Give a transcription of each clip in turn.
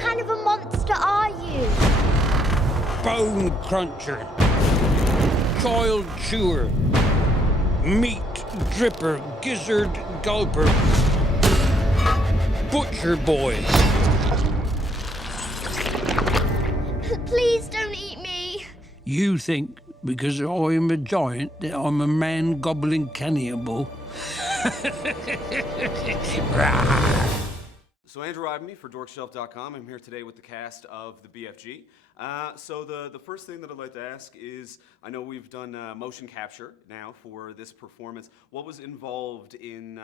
kind of a monster are you? Bonecruncher, Childchewer, Meatdripper, Gizzardgulper, Butcher Boy. Please don't eat me. You think because I am a giant that I'm a man-gobbling cannibal? So Andrew Ibney for dorkshelf.com. I'm here today with the cast of the BFG. So the first thing that I'd like to ask is, I know we've done motion capture now for this performance. What was involved in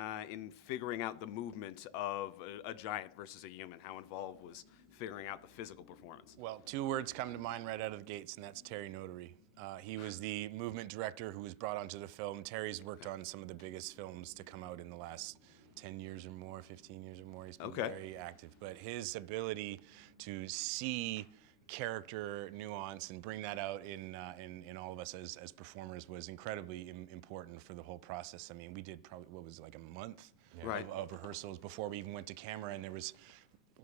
figuring out the movement of a giant versus a human? How involved was figuring out the physical performance? Well, two words come to mind right out of the gates, and that's Terry Notary. He was the movement director who was brought onto the film. Terry's worked on some of the biggest films to come out in the last 10 years or more, 15 years or more. He's been very active. But his ability to see character nuance and bring that out in all of us as performers was incredibly important for the whole process. I mean, we did probably, what was it, like a month of rehearsals before we even went to camera, and there was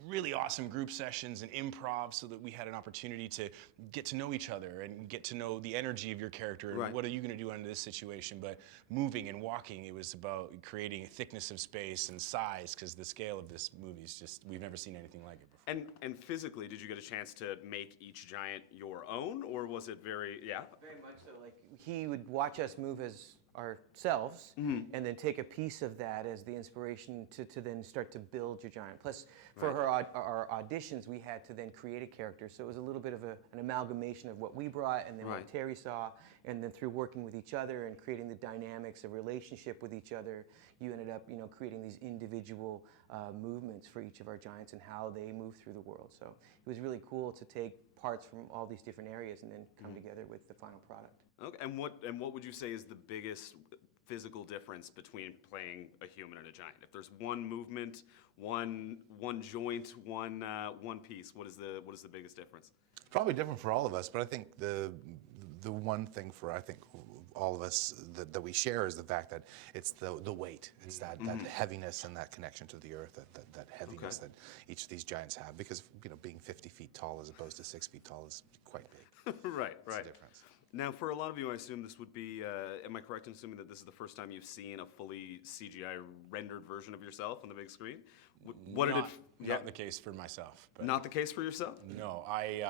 really awesome group sessions and improv so that we had an opportunity to get to know each other and get to know the energy of your character and what are you going to do under this situation. But moving and walking, it was about creating a thickness of space and size, because the scale of this movie is just, we've never seen anything like it before. And physically, did you get a chance to make each giant your own, or was it very much so. Like, he would watch us move as ourselves and then take a piece of that as the inspiration to then start to build your giant. Plus, for our auditions, we had to then create a character, so it was a little bit of an amalgamation of what we brought and then what Terry saw, and then through working with each other and creating the dynamics of relationship with each other, you ended up, creating these individual movements for each of our giants and how they move through the world. So it was really cool to take parts from all these different areas and then come together with the final product. Okay, and what would you say is the biggest physical difference between playing a human and a giant? If there's one movement, one joint, one piece, what is the biggest difference? It's probably different for all of us, but I think the one thing for all of us that we share is the fact that it's the weight. It's that heaviness and that connection to the earth, that heaviness that each of these giants have. Because being 50 feet tall as opposed to 6 feet tall is quite big. Right. It's a difference. Now, for a lot of you, I assume this would be, am I correct in assuming that this is the first time you've seen a fully CGI rendered version of yourself on the big screen? Not the case for myself. But not the case for yourself? No, I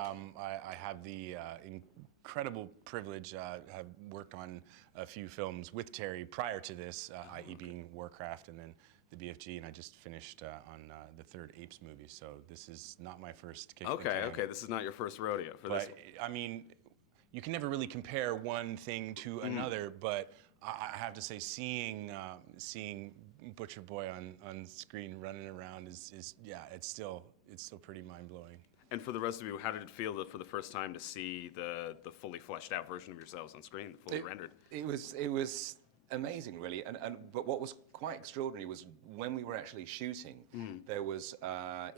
have the incredible privilege, have worked on a few films with Terry prior to this, i.e. being Warcraft and then the BFG, and I just finished on the third Apes movie, so this is not my first kick. Okay, this is not your first rodeo for this one. I mean, you can never really compare one thing to another, but I have to say, seeing Butcher Boy on screen running around is it's still pretty mind blowing. And for the rest of you, how did it feel for the first time to see the fully fleshed out version of yourselves on screen, fully rendered? It was amazing, really. But what was quite extraordinary was when we were actually shooting, there was,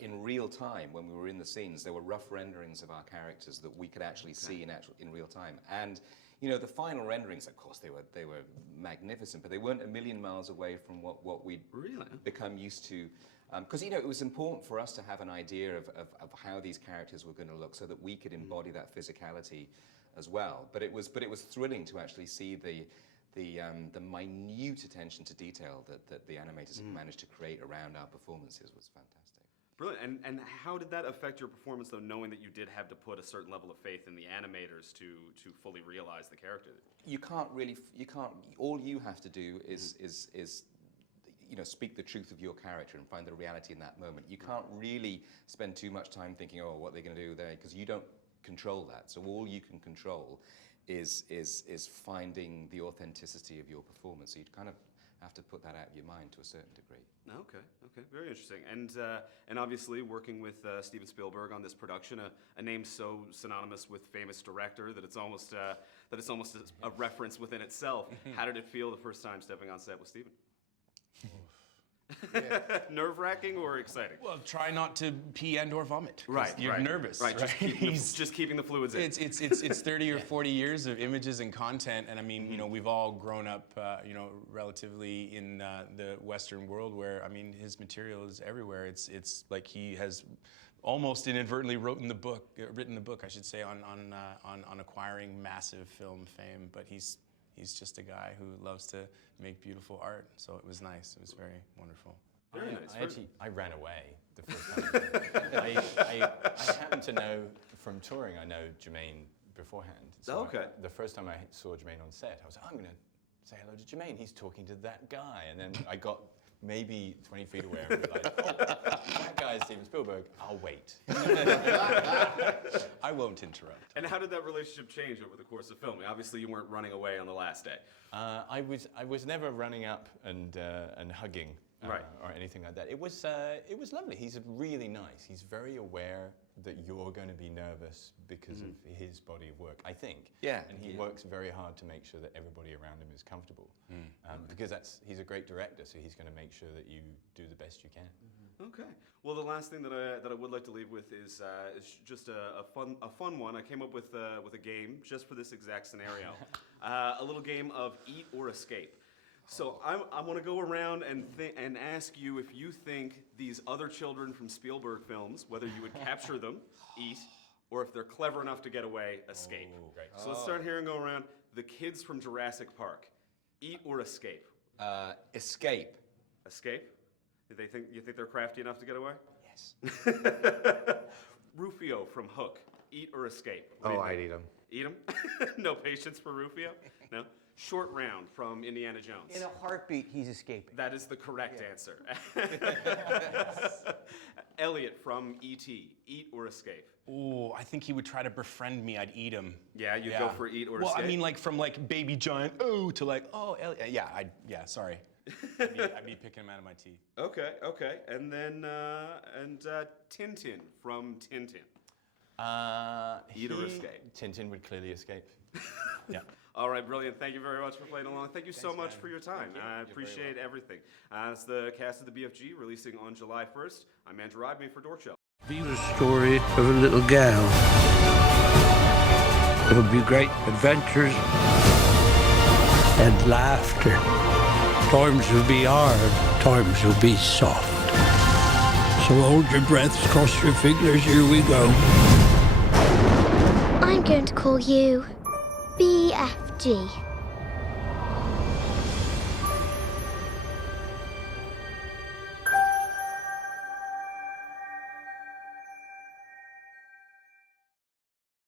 in real time, when we were in the scenes, there were rough renderings of our characters that we could actually see in real time. And the final renderings, of course, they were magnificent, but they weren't a million miles away from what we'd become used to. Because it was important for us to have an idea of how these characters were going to look, so that we could embody that physicality as well. But it was thrilling to actually see the minute attention to detail that the animators have managed to create around our performances was fantastic. Brilliant. And how did that affect your performance, though, knowing that you did have to put a certain level of faith in the animators to fully realize the character? You can't. All you have to do is speak the truth of your character and find the reality in that moment. You can't really spend too much time thinking, oh, what they're going to do there, because you don't control that. So all you can control is finding the authenticity of your performance. So you kind of have to put that out of your mind to a certain degree. Okay, very interesting. And obviously working with Steven Spielberg on this production, a name so synonymous with famous director that it's almost a reference within itself. How did it feel the first time stepping on set with Steven? Nerve-wracking or exciting? Well, try not to pee and or vomit. You're nervous. Right. Just keeping the fluids in. It's 30 or 40 years of images and content, and I mean, we've all grown up, relatively in the Western world, where I mean, his material is everywhere. It's like he has almost inadvertently written the book, I should say, on acquiring massive film fame. But he's just a guy who loves to make beautiful art. So it was nice. It was very wonderful. Very nice. I ran away the first time. I happen to know from touring, I know Jermaine beforehand. So Okay. The first time I saw Jermaine on set, I was like, I'm going to say hello to Jermaine. He's talking to that guy. And then I got maybe 20 feet away and realized, oh, that guy is Steven Spielberg. I'll wait. I won't interrupt. And how did that relationship change over the course of filming? Obviously, you weren't running away on the last day. I was never running up and hugging. Right. Or anything like that. It was lovely. He's really nice. He's very aware that you're going to be nervous because of his body of work, I think. Yeah. And he works very hard to make sure that everybody around him is comfortable. Because he's a great director, so he's going to make sure that you do the best you can. Okay. Well, the last thing that I would like to leave with is just a fun one. I came up with a game just for this exact scenario. A little game of eat or escape. So I want to go around and ask you if you think these other children from Spielberg films, whether you would capture them, eat, or if they're clever enough to get away, escape. Great. So let's start here and go around. The kids from Jurassic Park, eat or escape? Escape. Escape? You think they're crafty enough to get away? Yes. Rufio from Hook, eat or escape? What do Oh, you think? I'd eat them. Eat him? No patience for Rufio? No? Short Round from Indiana Jones. In a heartbeat, he's escaping. That is the correct answer. Elliot from E.T., eat or escape? Oh, I think he would try to befriend me. I'd eat him. Yeah, you'd go for eat or well, escape? I mean, like from like baby giant to like Elliot. Yeah, sorry. I'd be picking him out of my teeth. Okay. And then, Tintin from Tintin. Eat or escape? Tintin would clearly escape. Yeah. All right, brilliant. Thank you very much for playing along. Thank you so much for your time. I appreciate everything. It's the cast of the BFG releasing on July 1st. I'm Andrew Rodney for Dork Show. Be the story of a little gal. It'll be great adventures and laughter. Times will be hard, times will be soft. So hold your breaths, cross your fingers, here we go. I'm going to call you BFG.